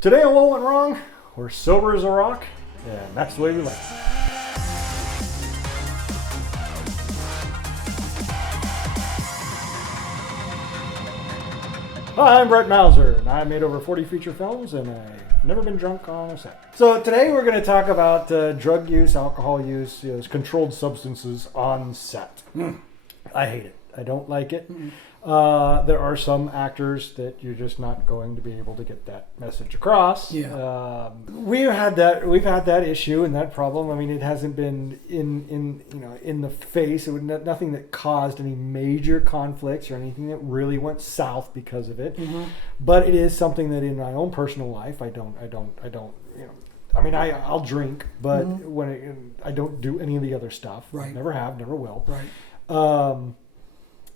Today on What Went Wrong, we're sober as a rock, and that's the way we like it. Hi, I'm Brett Mauser, and I made over 40 feature films, and I've never been drunk on a set. So today we're going to talk about drug use, alcohol use, controlled substances on set. I hate it. I don't like it. There are some actors that you're just not going to be able to get that message across. Yeah. We've had that issue and that problem. I mean, it hasn't been in the face. It was nothing that caused any major conflicts or anything that really went south because of it. Mm-hmm. But it is something that in my own personal life, I don't. I mean, I'll drink, but I don't do any of the other stuff. Right. Never have, never will. Right.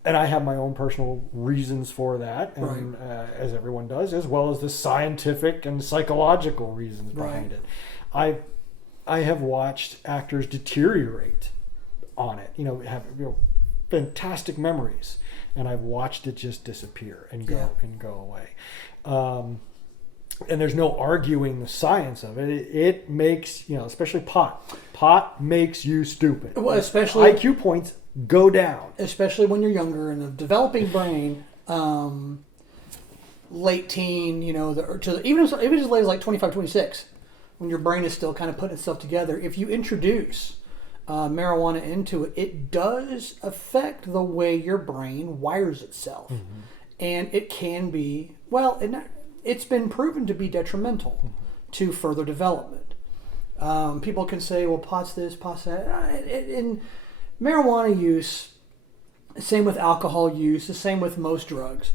And I have my own personal reasons for that, and as everyone does, as well as the scientific and psychological reasons behind it. I have watched actors deteriorate on it. Have fantastic memories, and I've watched it just disappear and go away. And there's no arguing the science of it. It makes especially pot. Pot makes you stupid. Well, especially IQ points go down, especially when you're younger in a developing brain, late teen, even as late as like 25, 26, when your brain is still kind of putting itself together. If you introduce marijuana into it, it does affect the way your brain wires itself, and it can be it's been proven to be detrimental to further development. People can say, "Well, pot's this, pot's that," and marijuana use, same with alcohol use, the same with most drugs.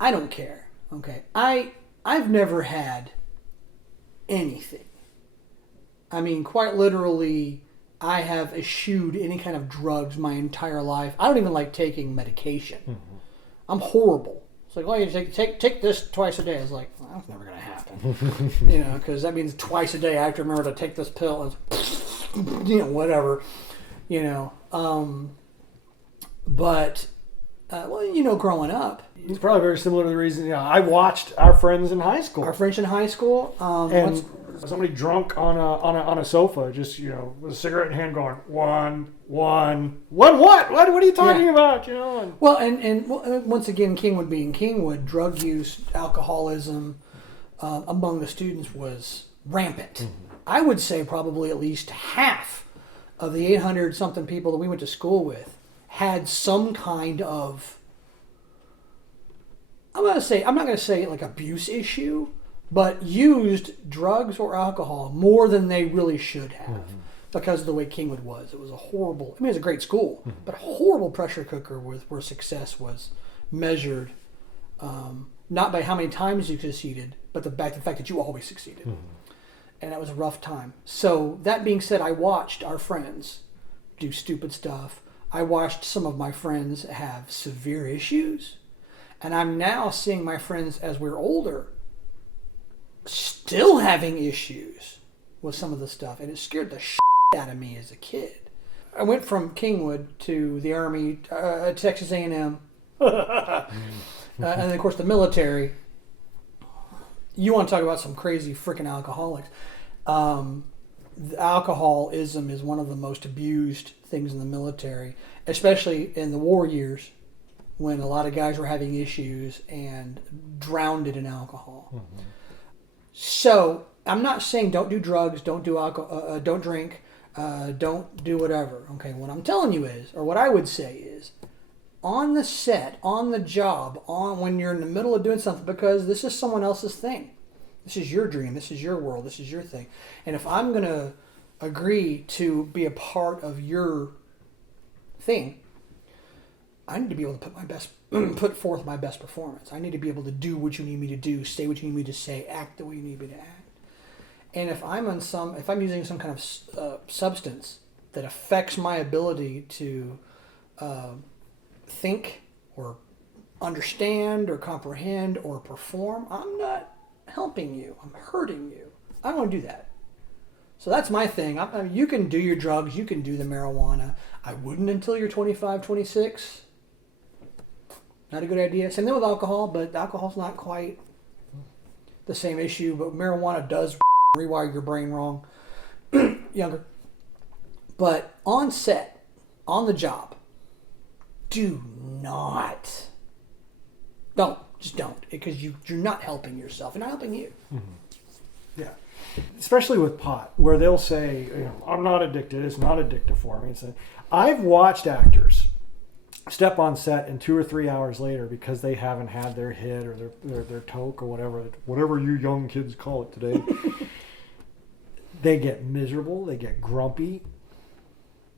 I don't care. Okay, I've never had anything. I mean, quite literally, I have eschewed any kind of drugs my entire life. I don't even like taking medication. I'm horrible. It's like, you take this twice a day. It's like, well, that's never going to happen. Because that means twice a day I have to remember to take this pill. And, whatever. Growing up, it's probably very similar to the reason I watched our friends in high school. And somebody drunk on a sofa, just with a cigarette in hand, going one. What are you talking about? Well, and once again, Kingwood being Kingwood, drug use, alcoholism among the students was rampant. I would say probably at least half of the 800 something people that we went to school with had some kind of, I'm not going to say like abuse issue, but used drugs or alcohol more than they really should have because of the way Kingwood was. It was it was a great school, but a horrible pressure cooker where success was measured, not by how many times you succeeded, but the fact that you always succeeded. And that was a rough time. So that being said, I watched our friends do stupid stuff. I watched some of my friends have severe issues. And I'm now seeing my friends as we're older still having issues with some of the stuff. And it scared the shit out of me as a kid. I went from Kingwood to the Army, Texas A&M, and then of course the military. You want to talk about some crazy freaking alcoholics. Alcoholism is one of the most abused things in the military, especially in the war years when a lot of guys were having issues and drowned it in alcohol. So I'm not saying don't do drugs, don't do alcohol, don't drink, don't do whatever. Okay, what I'm telling you is, or what I would say is, on the set, on the job, when you're in the middle of doing something, because this is someone else's thing. This is your dream. This is your world. This is your thing. And if I'm going to agree to be a part of your thing, I need to be able to put forth my best performance. I need to be able to do what you need me to do, say what you need me to say, act the way you need me to act. And if I'm using some kind of substance that affects my ability to think or understand or comprehend or perform, I'm not helping you. I'm hurting you. I don't want to do that. So that's my thing. You can do your drugs. You can do the marijuana. I wouldn't until you're 25, 26. Not a good idea. Same thing with alcohol, but alcohol's not quite the same issue, but marijuana does rewire your brain wrong. Younger. But on set, on the job, do not. Just don't. Because you're not helping yourself. And not helping you. Yeah. Especially with pot, where they'll say, I'm not addicted. It's not addictive for me. I've watched actors step on set and 2 or 3 hours later, because they haven't had their hit or their toke or whatever you young kids call it today, they get miserable. They get grumpy.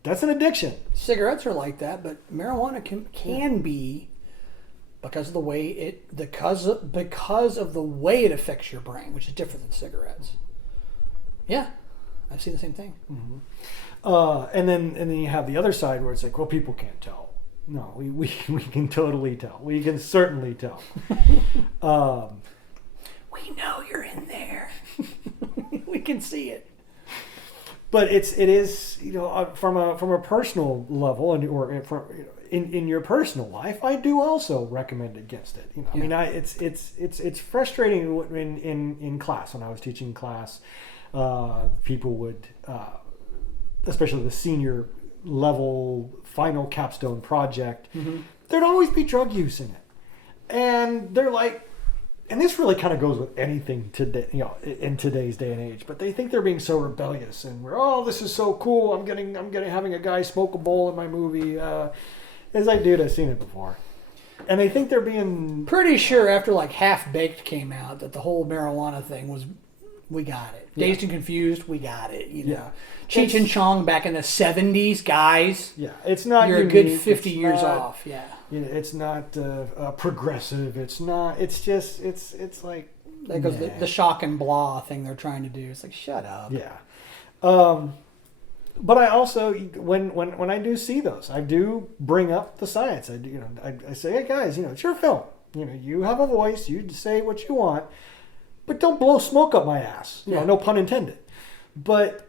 That's an addiction. Cigarettes are like that, but marijuana can be because of the way it affects your brain, which is different than cigarettes. Yeah, I've seen the same thing. And then you have the other side where it's like, well, people can't tell. No, we can totally tell. We can certainly tell. We know you're in there. We can see it. But it is from a personal level in your personal life, I do also recommend against it. I mean, it's frustrating in class when I was teaching class. People would, especially the senior level final capstone project, there'd always be drug use in it, and they're like. And this really kind of goes with anything today, in today's day and age. But they think they're being so rebellious, and this is so cool. I'm having a guy smoke a bowl in my movie. It's like, dude, I've seen it before. And they think they're being pretty sure after like Half Baked came out that the whole marijuana thing was, we got it. Yeah. Dazed and Confused, we got it. Cheech and Chong back in the 70s, guys. Yeah, it's not. You're unique. a good 50 it's years not, off. Yeah. It's not progressive. It's not. It's just. It's like. That goes the shock and blah thing they're trying to do. It's like, shut up. Yeah. But I also, when I do see those, I do bring up the science. I say, hey guys, it's your film. You have a voice. You say what you want, but don't blow smoke up my ass. No pun intended. But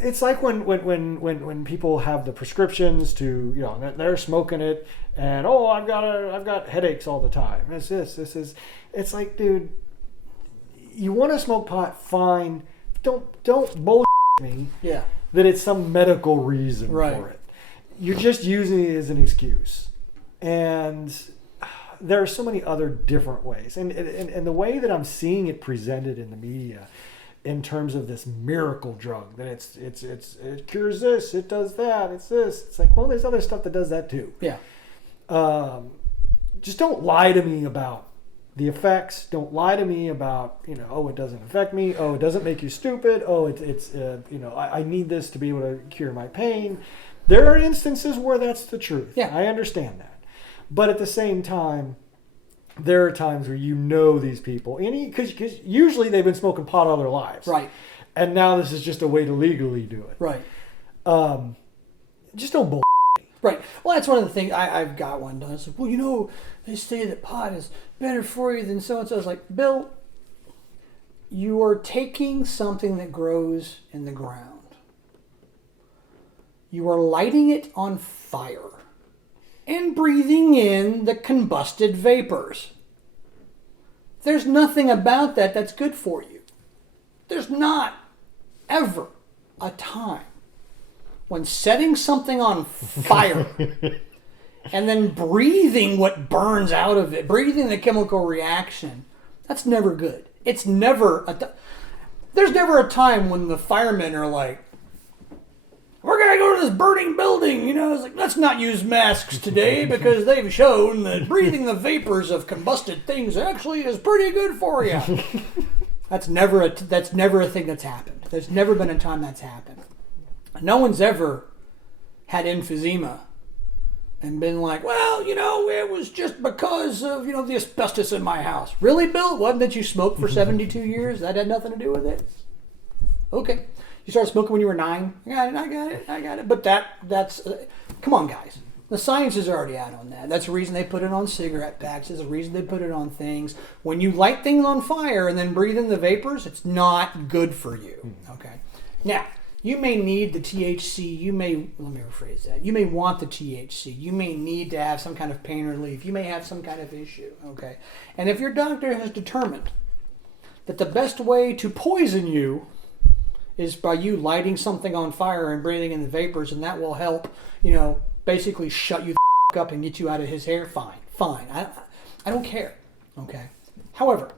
it's like when people have the prescriptions to, they're smoking it, and I've got headaches all the time. This is. It's like, dude, you want to smoke pot, fine. Don't bullshit me. Yeah. That it's some medical reason for it. You're just using it as an excuse, and there are so many other different ways, and the way that I'm seeing it presented in the media. In terms of this miracle drug, that it cures this, it does that, it's this. It's like, well, there's other stuff that does that too. Yeah. Just don't lie to me about the effects. Don't lie to me about it doesn't affect me. Oh, it doesn't make you stupid. Oh, I need this to be able to cure my pain. There are instances where that's the truth. Yeah. I understand that, but at the same time. There are times where these people, because usually they've been smoking pot all their lives, Right? And now this is just a way to legally do it, Right? Just don't bull. Right. Well, that's one of the things I've got one done. It's like, well, they say that pot is better for you than so and so. I was like, Bill, you are taking something that grows in the ground. You are lighting it on fire. And breathing in the combusted vapors. There's nothing about that that's good for you. There's not ever a time when setting something on fire and then breathing what burns out of it, breathing the chemical reaction, that's never good. It's never there's never a time when the firemen are like, we're going to go to this burning building. It's like, let's not use masks today because they've shown that breathing the vapors of combusted things actually is pretty good for you. That's never a thing that's happened. There's never been a time that's happened. No one's ever had emphysema and been like, well, it was just because of, the asbestos in my house. Really, Bill? It wasn't that you smoked for 72 years? That had nothing to do with it? Okay. You started smoking when you were 9. I got it. But that's come on, guys. The science is already out on that. That's the reason they put it on cigarette packs. There's a reason they put it on things. When you light things on fire and then breathe in the vapors, it's not good for you. Okay. Now, You may need the THC. Let me rephrase that. You may want the THC. You may need to have some kind of pain relief. You may have some kind of issue, okay? And if your doctor has determined that the best way to poison you is by you lighting something on fire and breathing in the vapors, and that will help, basically shut you the up and get you out of his hair, fine. I don't care, okay? However,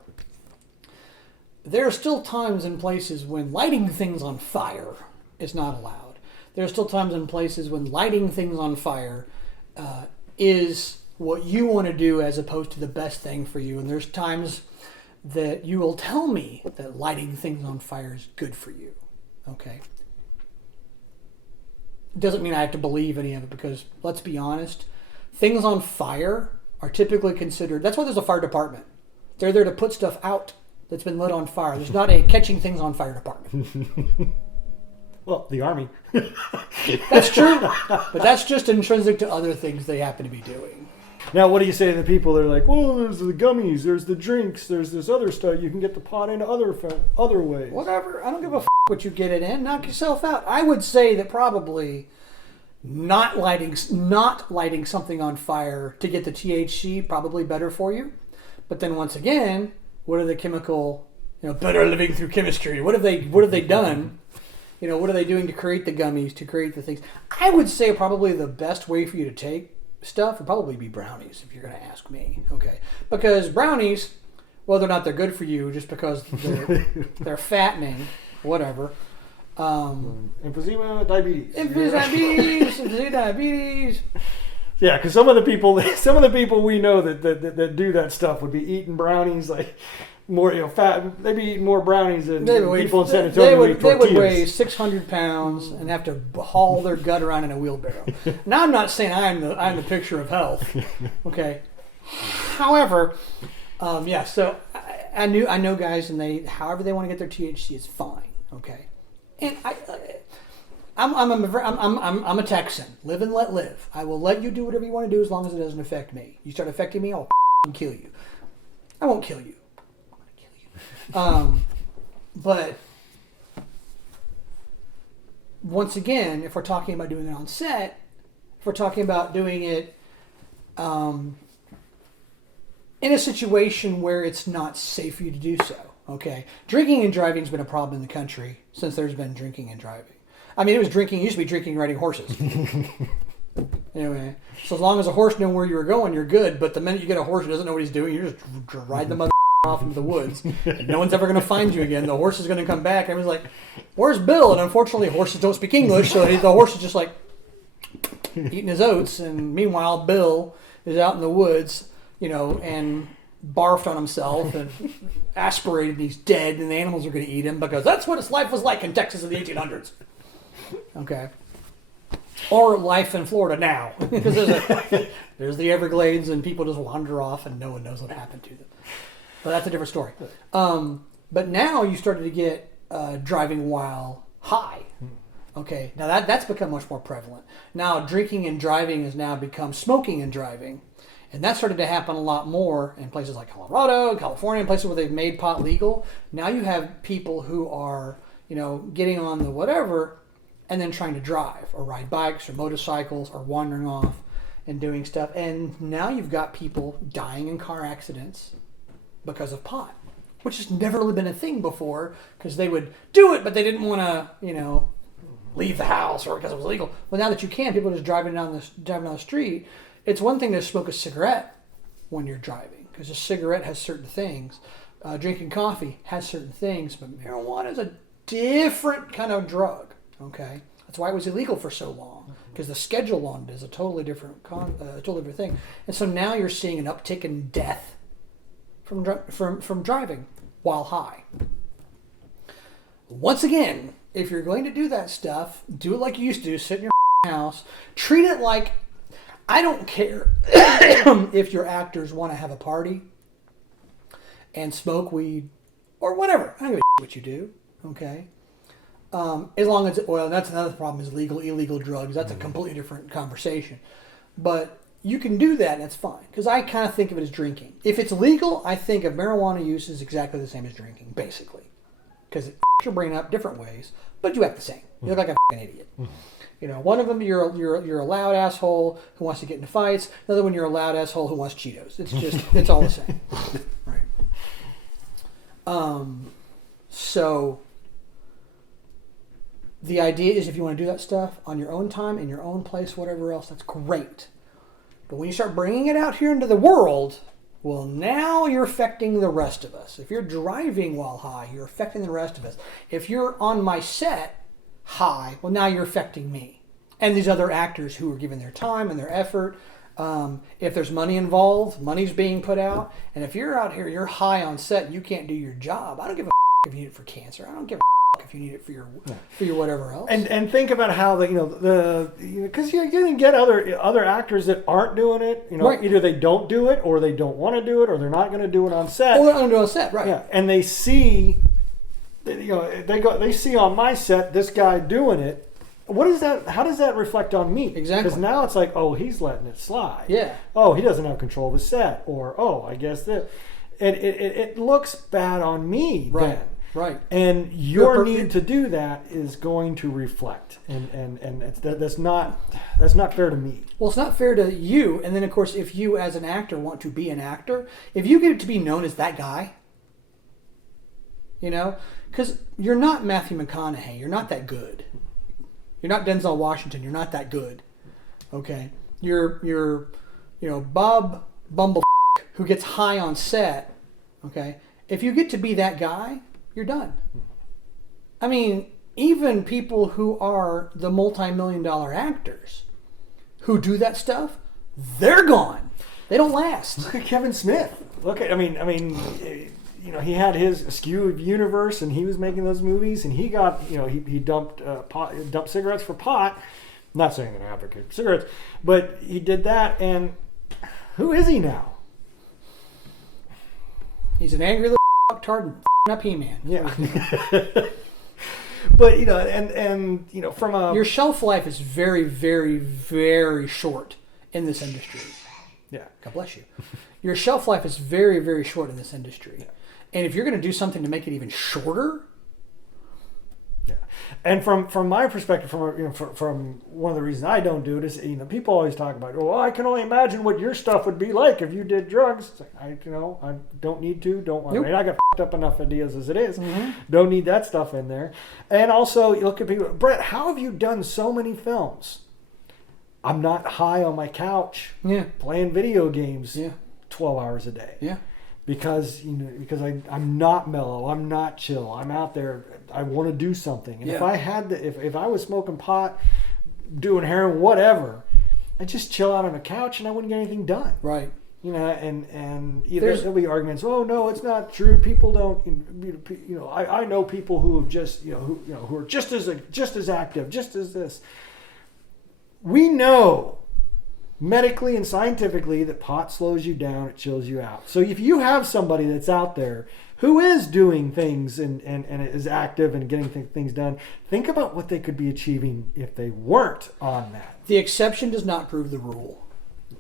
there are still times and places when lighting things on fire is not allowed. There are still times and places when lighting things on fire is what you want to do as opposed to the best thing for you. And there's times that you will tell me that lighting things on fire is good for you. Okay? Doesn't mean I have to believe any of it, because let's be honest, things on fire are typically considered, that's why there's a fire department. They're there to put stuff out that's been lit on fire. There's not a catching things on fire department. Well, the Army. That's true, but that's just intrinsic to other things they happen to be doing. Now, what do you say to the people that are like, well, there's the gummies, there's the drinks, there's this other stuff. You can get the pot in other ways. Whatever. I don't give a what you get it in. Knock yourself out. I would say that probably not lighting something on fire to get the THC probably better for you. But then once again, what are the chemical, better living through chemistry? What have they done? What are they doing to create the gummies, to create the things? I would say probably the best way for you to take stuff would probably be brownies, if you're going to ask me. Okay, because brownies, whether or not they're good for you, just because they're fattening, whatever. Emphysema, diabetes. Emphysema, diabetes. Yeah, because some of the people we know that do that stuff would be eating brownies like more, fat. They'd be eating more brownies than people in San Antonio. They would weigh 600 pounds and have to haul their gut around in a wheelbarrow. Now, I'm not saying I'm the picture of health. Okay. However, So I know guys, and however they want to get their THC is fine. Okay. And I'm a Texan. Live and let live. I will let you do whatever you want to do as long as it doesn't affect me. You start affecting me, I'll kill you. I won't kill you. I'm gonna kill you. But once again, if we're talking about doing it on set, if we're talking about doing it in a situation where it's not safe for you to do so, okay? Drinking and driving has been a problem in the country since there's been drinking and driving. I mean, it used to be drinking and riding horses. Anyway, so as long as a horse knew where you were going, you're good. But the minute you get a horse who doesn't know what he's doing, you just ride the mother off into the woods. And no one's ever going to find you again. The horse is going to come back. Everyone's like, where's Bill? And unfortunately, horses don't speak English, so the horse is just like eating his oats. And meanwhile, Bill is out in the woods, and barfed on himself and aspirated, and he's dead, and the animals are going to eat him because that's what his life was like in Texas in the 1800s. Okay. Or life in Florida now. There's the Everglades, and people just wander off and no one knows what happened to them. But that's a different story. But now you started to get driving while high. Okay. Now that's become much more prevalent. Now drinking and driving has now become smoking and driving. And that started to happen a lot more in places like Colorado, California, places where they've made pot legal. Now you have people who are, getting on the whatever and then trying to drive or ride bikes or motorcycles or wandering off and doing stuff. And now you've got people dying in car accidents because of pot, which has never really been a thing before, because they would do it, but they didn't want to, leave the house or because it was illegal. Well, now that you can, people are just driving down the street. It's one thing to smoke a cigarette when you're driving, because a cigarette has certain things. Drinking coffee has certain things, but marijuana is a different kind of drug. Okay, that's why it was illegal for so long, because the schedule on it is a totally different thing. And so now you're seeing an uptick in death from driving while high. Once again, if you're going to do that stuff, do it like you used to. Sit in your house. Treat it like, I don't care if your actors want to have a party and smoke weed or whatever. I don't give a what you do, okay? As long as that's another problem, is illegal drugs. That's a completely different conversation. But you can do that, and that's fine, because I kind of think of it as drinking. If it's legal, I think of marijuana use as exactly the same as drinking, basically. because it f***s your brain up different ways, but you act the same. You look like a f***ing idiot. You know, one of them you're a loud asshole who wants to get into fights. Another one you're a loud asshole who wants Cheetos. It's just it's all the same, right? So the idea is if you want to do that stuff on your own time, in your own place, whatever else, that's great. But when you start bringing it out here into the world, well, now you're affecting the rest of us. If you're driving while high, you're affecting the rest of us. If you're on my set high, well, now you're affecting me and these other actors who are giving their time and their effort. If there's money involved, money's being put out, and if you're out here, you're high on set, and you can't do your job. I don't give a if you need it for cancer. I don't give a if you need it for your whatever else. And think about how because you're going to get other actors that aren't doing it. You know, right. Either they don't do it, or they don't want to do it, or they're not going to do it on set. Or they're not going to do it on set, right? Yeah, and they see. They see on my set this guy doing it. What is that? How does that reflect on me? Exactly. Because now it's like, oh, he's letting it slide. Yeah. Oh, he doesn't have control of his set, or oh, I guess that. It looks bad on me. Right. Then. Right. And your need to do that is going to reflect, and that's not fair to me. Well, it's not fair to you. And then, of course, if you as an actor want to be an actor, if you get to be known as that guy, you know, because you're not Matthew McConaughey, you're not that good. You're not Denzel Washington, you're not that good. Okay, you're Bob Bumble who gets high on set. Okay, if you get to be that guy, you're done. I mean, even people who are the multi-million-dollar actors who do that stuff, they're gone. They don't last. Look at Kevin Smith. I mean, you know, he had his Askew universe, and he was making those movies, and he got, you know, he dumped cigarettes for pot. I'm not saying that I advocate cigarettes, but he did that, and who is he now? He's an angry little tard and up He-Man. Yeah. But you know, and you know, from a your shelf life is very, very, very short in this industry. Yeah. God bless you. Your shelf life is very, very short in this industry. Yeah. And if you're going to do something to make it even shorter, yeah. And from my perspective, from one of the reasons I don't do it is, you know, people always talk about, well, I can only imagine what your stuff would be like if you did drugs. It's like, I don't need to, don't want. Nope. I mean, I got f***ed up enough ideas as it is. Mm-hmm. Don't need that stuff in there. And also, you look at people, Brett, how have you done so many films? I'm not high on my couch, playing video games, 12 hours a day. Yeah. Because I'm not mellow, I'm not chill, I'm out there, I want to do something. And if I had if I was smoking pot, doing heroin, whatever, I'd just chill out on a couch and I wouldn't get anything done. Right. You know, and there'll be arguments. Oh no, it's not true. People don't. You know, I know people who have just who are just as active, just as this. We know medically and scientifically that pot slows you down, it chills you out. So if you have somebody that's out there who is doing things and is active and getting things done, think about what they could be achieving if they weren't on that. The exception does not prove the rule.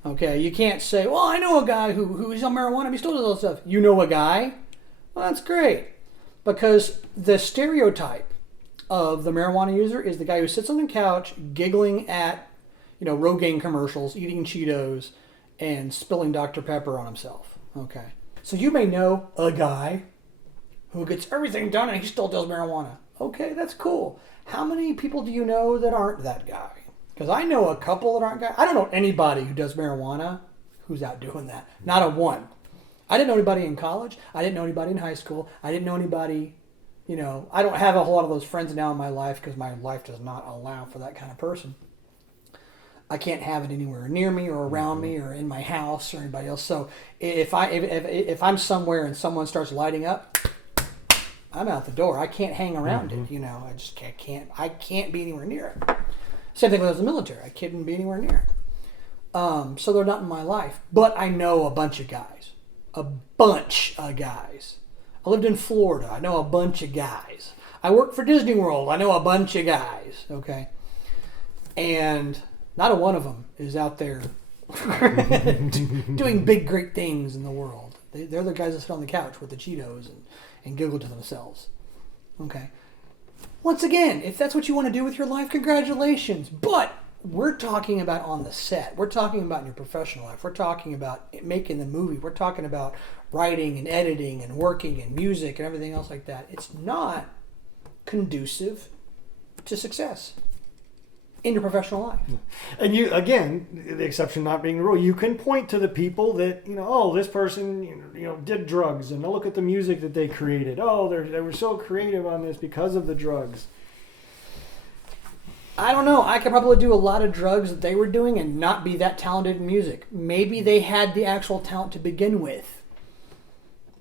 Okay, you can't say, well, I know a guy who's on marijuana, but he still does all this stuff. You know a guy? Well, that's great. Because the stereotype of the marijuana user is the guy who sits on the couch giggling at Rogaine commercials, eating Cheetos, and spilling Dr. Pepper on himself. Okay. So you may know a guy who gets everything done and he still does marijuana. Okay, that's cool. How many people do you know that aren't that guy? Because I know a couple that aren't guys. I don't know anybody who does marijuana who's out doing that. Not a one. I didn't know anybody in college. I didn't know anybody in high school. I didn't know anybody, I don't have a whole lot of those friends now in my life because my life does not allow for that kind of person. I can't have it anywhere near me or around me or in my house or anybody else. So if I'm somewhere and someone starts lighting up, I'm out the door. I can't hang around it. I just can't. I can't be anywhere near it. Same thing when I was in the military. I couldn't be anywhere near it. So they're not in my life. But I know a bunch of guys. A bunch of guys. I lived in Florida. I know a bunch of guys. I worked for Disney World. I know a bunch of guys. Okay. And not a one of them is out there doing big, great things in the world. They're the guys that sit on the couch with the Cheetos and giggle to themselves. Okay. Once again, if that's what you want to do with your life, congratulations. But we're talking about on the set. We're talking about in your professional life. We're talking about making the movie. We're talking about writing and editing and working and music and everything else like that. It's not conducive to success in your professional life. And you, again, the exception not being the rule, you can point to the people that, oh, this person, did drugs, and look at the music that they created. Oh, they were so creative on this because of the drugs. I don't know. I could probably do a lot of drugs that they were doing and not be that talented in music. Maybe they had the actual talent to begin with.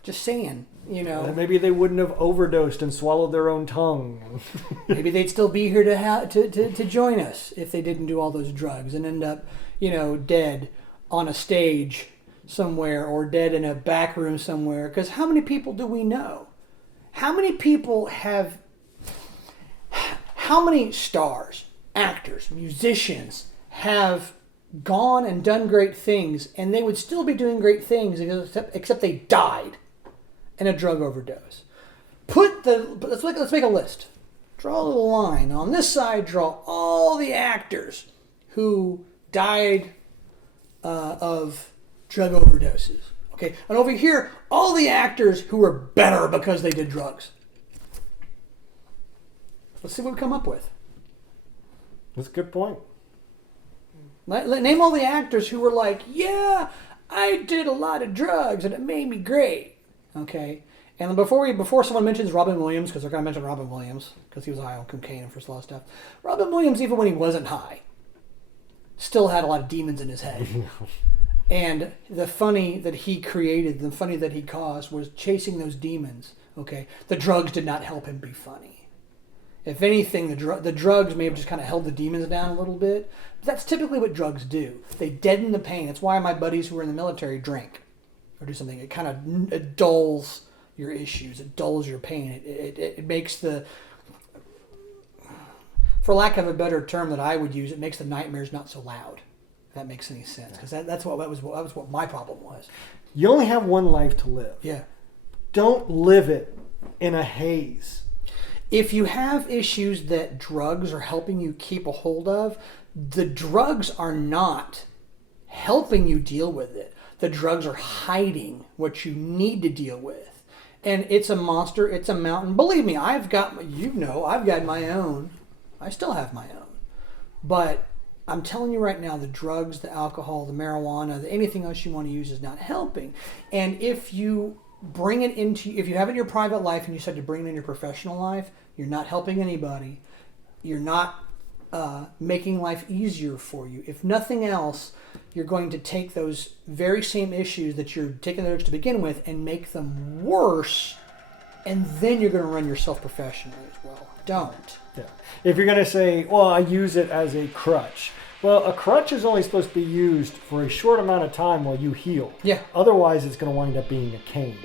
Just saying, Maybe they wouldn't have overdosed and swallowed their own tongue. Maybe they'd still be here to join us if they didn't do all those drugs and end up, dead on a stage somewhere or dead in a back room somewhere. Because how many people do we know? How many people have... How many stars, actors, musicians have gone and done great things, and they would still be doing great things except they died in a drug overdose? Let's make a list. Draw a little line. On this side, draw all the actors who died of drug overdoses. Okay, and over here, all the actors who were better because they did drugs. Let's see what we come up with. That's a good point. Name all the actors who were like, yeah, I did a lot of drugs and it made me great. Okay? And before someone mentions Robin Williams, because they're going to mention Robin Williams, because he was high on cocaine and for a lot of stuff. Robin Williams, even when he wasn't high, still had a lot of demons in his head. And the funny that he created, the funny that he caused was chasing those demons. Okay? The drugs did not help him be funny. If anything, the drugs may have just kind of held the demons down a little bit. But that's typically what drugs do. They deaden the pain. That's why my buddies who are in the military drink or do something. It kind of dulls your issues. It dulls your pain. It makes the, for lack of a better term that I would use, it makes the nightmares not so loud. If that makes any sense, because that was what my problem was. You only have one life to live. Yeah. Don't live it in a haze. If you have issues that drugs are helping you keep a hold of, the drugs are not helping you deal with it. The drugs are hiding what you need to deal with. And it's a monster, it's a mountain. Believe me, I've got my own. I still have my own. But I'm telling you right now, the drugs, the alcohol, the marijuana, anything else you want to use is not helping. And if you if you have it in your private life and you start to bring it in your professional life, you're not helping anybody. You're not making life easier for you. If nothing else, you're going to take those very same issues that you're taking the drugs to begin with and make them worse, and then you're going to run yourself professionally as well. Don't. Yeah. If you're going to say, well, I use it as a crutch. Well, a crutch is only supposed to be used for a short amount of time while you heal. Yeah. Otherwise, it's going to wind up being a cane.